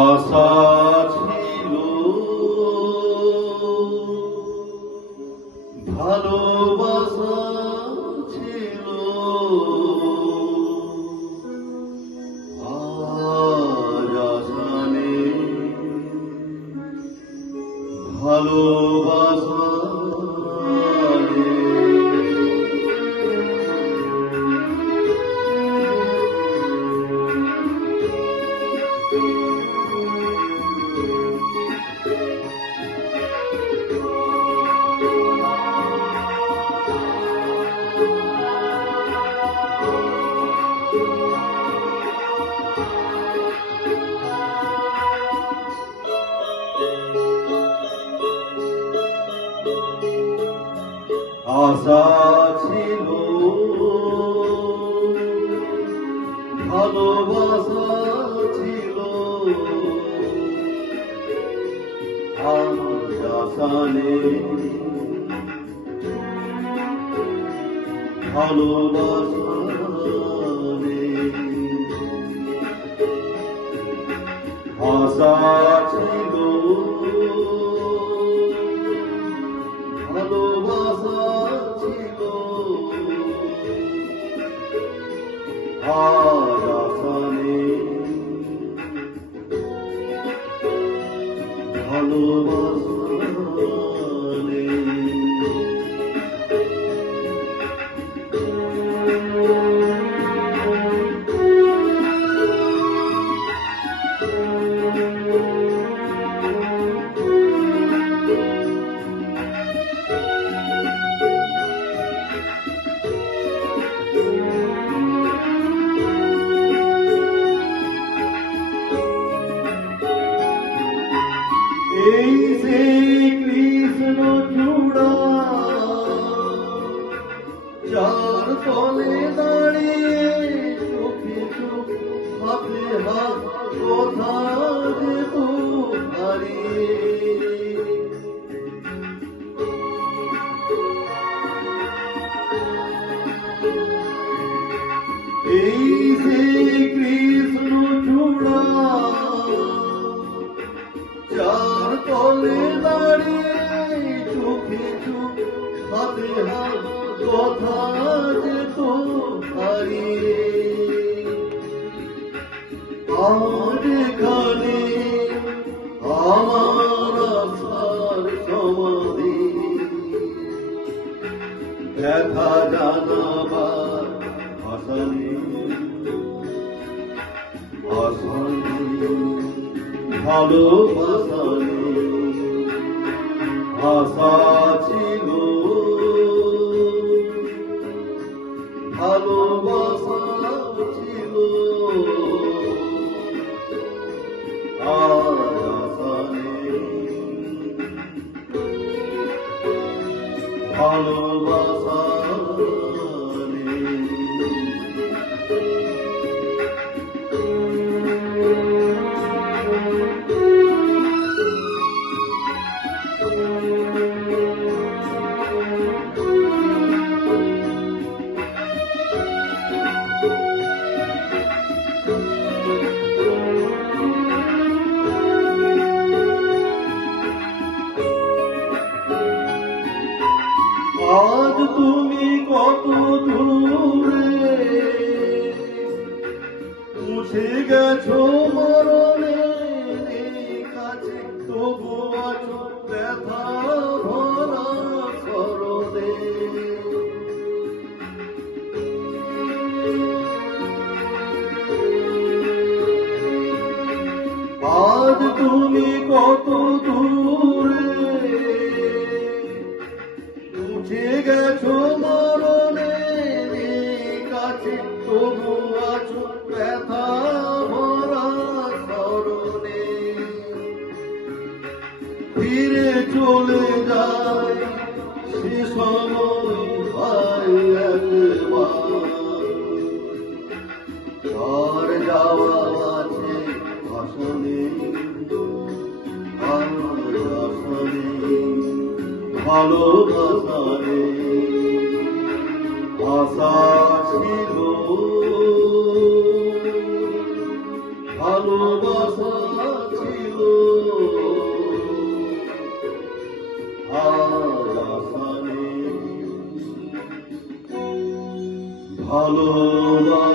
আশা ছিল, ভালোবাসা ছিল, আজ আশা নেই, ভালোবাসা নেই। আশা ছিল, ভালোবাসা ছিল, আজ আশা নেই, ভালোবাসা নেই। আশা ছিল, ভালোবাসা ছিল, আজ আশা নেই, ভালোবাসা নেই। এই সেই কৃষ্ণ চূড়া, যার তলে দাঁড়িয়ে চোখে চোখ, হাতে হাত, কথা যেত হারিয়ে। এই সেই কৃষ্ণ চূড়া, যার তলে দাঁড়িয়ে চোখে চোখ, হাতে হাত, কথা যেত হারিয়ে। আজ এখানে আমার আশার সমাধি, দেখা জানাবার আশা নেই, আশা নেই, ভালোবাসা নেই। আশা ছিল, ভালোবাসা ছিল, আজ আশা নেই, ভালোবাসা নেই। আজ তুমি কত দূরে, মুছে গেছো মরণের কাছে, তবু আছো ব্যথা ভরা করদে। আজ তুমি কত দূরে, মুছে গেছো মরণের কাছে, তবু আছো ব্যথা ভরা স্মরণে। ফিরে চলে যায় সে সময় হয় একবার, আর যাওয়া আছে আশা নেই, আর আশা নেই, ভালোবাসা নেই। আশা ছিল, ভালোবাসা ছিল, আজ আশা নেই। ভালোবাসা